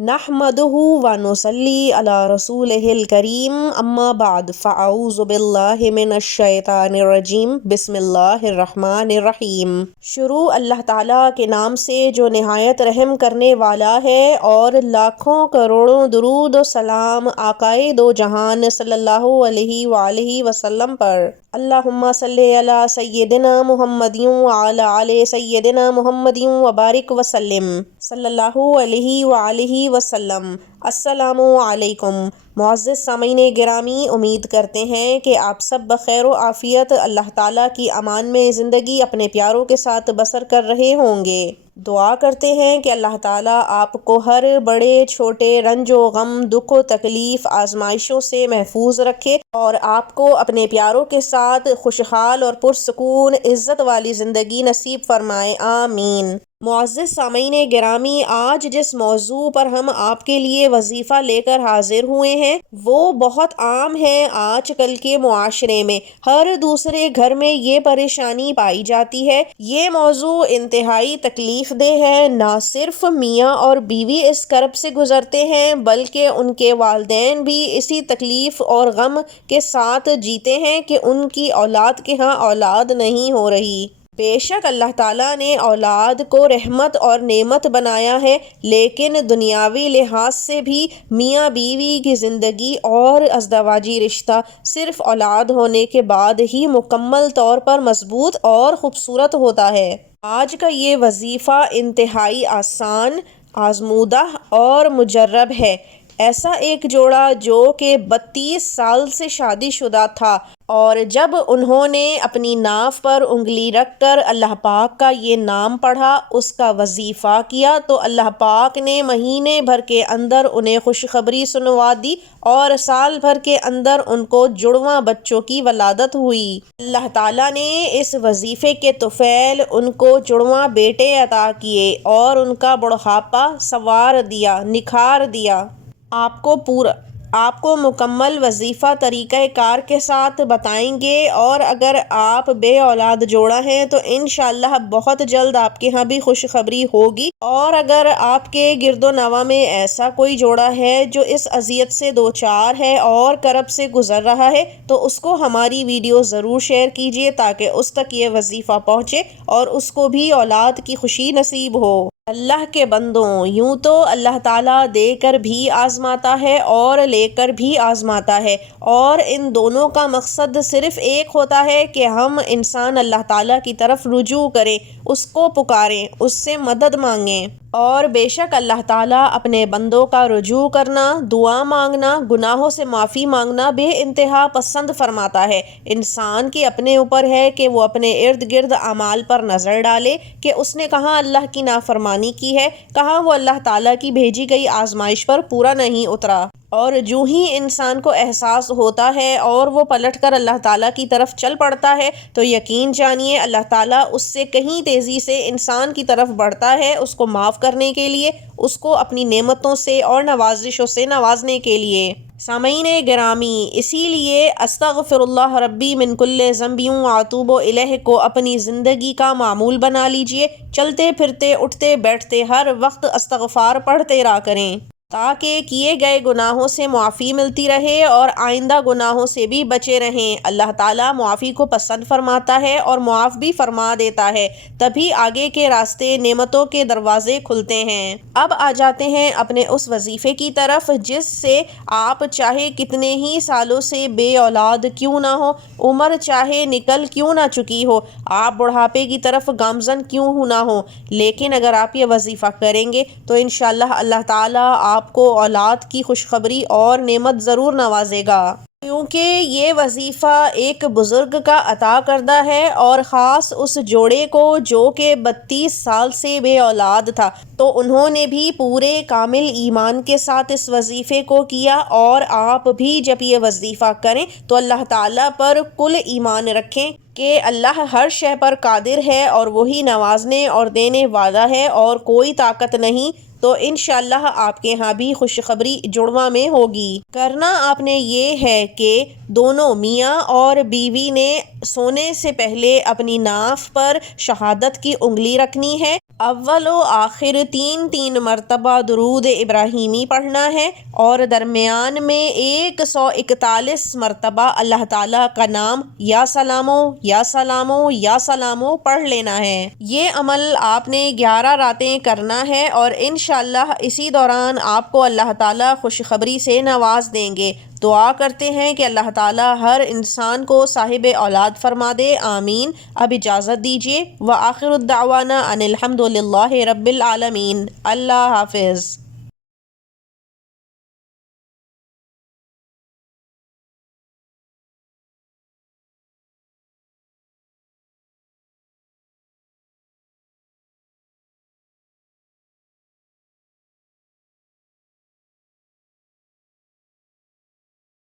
نحمدہ ونصلی علی رسولہ الکریم اما بعد فاعوذ باللہ من الشیطان الرجیم بسم اللہ الرحمن الرحیم۔ شروع اللہ تعالیٰ کے نام سے جو نہایت رحم کرنے والا ہے، اور لاکھوں کروڑوں درود و سلام آقائے دو جہان صلی اللہ علیہ وآلہ وسلم پر۔ اللہم صلی علی سیدنا محمد وعلی آل سیدنا محمد وبارک وسلم صلی اللہ علیہ وآلہ وسلم۔ السلام علیکم معزز سامعین گرامی، امید کرتے ہیں کہ آپ سب بخیر و عافیت اللہ تعالیٰ کی امان میں زندگی اپنے پیاروں کے ساتھ بسر کر رہے ہوں گے۔ دعا کرتے ہیں کہ اللہ تعالیٰ آپ کو ہر بڑے چھوٹے رنج و غم، دکھ و تکلیف، آزمائشوں سے محفوظ رکھے، اور آپ کو اپنے پیاروں کے ساتھ خوشحال اور پرسکون عزت والی زندگی نصیب فرمائے، آمین۔ معزز سامعین گرامی، آج جس موضوع پر ہم آپ کے لیے وظیفہ لے کر حاضر ہوئے ہیں وہ بہت عام ہے۔ آج کل کے معاشرے میں ہر دوسرے گھر میں یہ پریشانی پائی جاتی ہے۔ یہ موضوع انتہائی تکلیف دہ ہے۔ نہ صرف میاں اور بیوی اس کرب سے گزرتے ہیں بلکہ ان کے والدین بھی اسی تکلیف اور غم کے ساتھ جیتے ہیں کہ ان کی اولاد کے ہاں اولاد نہیں ہو رہی۔ بے شک اللہ تعالیٰ نے اولاد کو رحمت اور نعمت بنایا ہے، لیکن دنیاوی لحاظ سے بھی میاں بیوی کی زندگی اور ازدواجی رشتہ صرف اولاد ہونے کے بعد ہی مکمل طور پر مضبوط اور خوبصورت ہوتا ہے۔ آج کا یہ وظیفہ انتہائی آسان، آزمودہ اور مجرب ہے۔ ایسا ایک جوڑا جو کہ 32 سال سے شادی شدہ تھا، اور جب انہوں نے اپنی ناف پر انگلی رکھ کر اللہ پاک کا یہ نام پڑھا، اس کا وظیفہ کیا، تو اللہ پاک نے مہینے بھر کے اندر انہیں خوشخبری سنوا دی، اور سال بھر کے اندر ان کو جڑواں بچوں کی ولادت ہوئی۔ اللہ تعالیٰ نے اس وظیفے کے طفیل ان کو جڑواں بیٹے عطا کیے، اور ان کا بڑھاپا سنوار دیا، نکھار دیا۔ آپ کو مکمل وظیفہ طریقہ کار کے ساتھ بتائیں گے، اور اگر آپ بے اولاد جوڑا ہیں تو انشاءاللہ بہت جلد آپ کے ہاں بھی خوشخبری ہوگی، اور اگر آپ کے گرد و نواح میں ایسا کوئی جوڑا ہے جو اس اذیت سے دوچار ہے اور کرب سے گزر رہا ہے تو اس کو ہماری ویڈیو ضرور شیئر کیجیے تاکہ اس تک یہ وظیفہ پہنچے اور اس کو بھی اولاد کی خوشی نصیب ہو۔ اللہ کے بندوں، یوں تو اللہ تعالیٰ دے کر بھی آزماتا ہے اور لے کر بھی آزماتا ہے، اور ان دونوں کا مقصد صرف ایک ہوتا ہے کہ ہم انسان اللہ تعالیٰ کی طرف رجوع کریں، اس کو پکاریں، اس سے مدد مانگیں۔ اور بے شک اللہ تعالیٰ اپنے بندوں کا رجوع کرنا، دعا مانگنا، گناہوں سے معافی مانگنا بے انتہا پسند فرماتا ہے۔ انسان کے اپنے اوپر ہے کہ وہ اپنے ارد گرد اعمال پر نظر ڈالے کہ اس نے کہاں اللہ کی نافرمانی کی ہے، کہاں وہ اللہ تعالیٰ کی بھیجی گئی آزمائش پر پورا نہیں اترا۔ اور جو ہی انسان کو احساس ہوتا ہے اور وہ پلٹ کر اللہ تعالیٰ کی طرف چل پڑتا ہے تو یقین جانیے اللہ تعالیٰ اس سے کہیں تیزی سے انسان کی طرف بڑھتا ہے، اس کو معاف کرنے کے لیے، اس کو اپنی نعمتوں سے اور نوازشوں سے نوازنے کے لیے۔ سامعین گرامی، اسی لیے استغفر اللہ ربی من کل ذنب واتوب الیہ کو اپنی زندگی کا معمول بنا لیجئے۔ چلتے پھرتے اٹھتے بیٹھتے ہر وقت استغفار پڑھتے رہا کریں تاکہ کیے گئے گناہوں سے معافی ملتی رہے اور آئندہ گناہوں سے بھی بچے رہیں۔ اللہ تعالیٰ معافی کو پسند فرماتا ہے اور معاف بھی فرما دیتا ہے، تبھی آگے کے راستے، نعمتوں کے دروازے کھلتے ہیں۔ اب آ جاتے ہیں اپنے اس وظیفے کی طرف جس سے آپ چاہے کتنے ہی سالوں سے بے اولاد کیوں نہ ہو، عمر چاہے نکل کیوں نہ چکی ہو، آپ بڑھاپے کی طرف گامزن کیوں نہ ہو، لیکن اگر آپ یہ وظیفہ کریں گے تو انشاءاللہ اللہ تعالیٰ آپ کو اولاد کی خوشخبری اور نعمت ضرور نوازے گا، کیونکہ یہ وظیفہ ایک بزرگ کا عطا کردہ ہے، اور خاص اس جوڑے کو جو کہ 32 سال سے بے اولاد تھا، تو انہوں نے بھی پورے کامل ایمان کے ساتھ اس وظیفے کو کیا۔ اور آپ بھی جب یہ وظیفہ کریں تو اللہ تعالیٰ پر کل ایمان رکھیں کہ اللہ ہر شے پر قادر ہے اور وہی نوازنے اور دینے والا ہے، اور کوئی طاقت نہیں، تو انشاءاللہ آپ کے ہاں بھی خوشخبری جڑواں میں ہوگی۔ کرنا آپ نے یہ ہے کہ دونوں میاں اور بیوی نے سونے سے پہلے اپنی ناف پر شہادت کی انگلی رکھنی ہے، اول و آخر تین مرتبہ درود ابراہیمی پڑھنا ہے اور درمیان میں 141 مرتبہ اللہ تعالیٰ کا نام یا سلامو یا سلامو یا سلامو پڑھ لینا ہے۔ یہ عمل آپ نے 11 راتیں کرنا ہے اور انشاءاللہ اسی دوران آپ کو اللہ تعالیٰ خوشخبری سے نواز دیں گے۔ دعا کرتے ہیں کہ اللہ تعالیٰ ہر انسان کو صاحب اولاد فرما دے، آمین۔ اب اجازت دیجیے، وآخر الدعوانا ان الحمد للہ رب العالمین۔ اللہ حافظ۔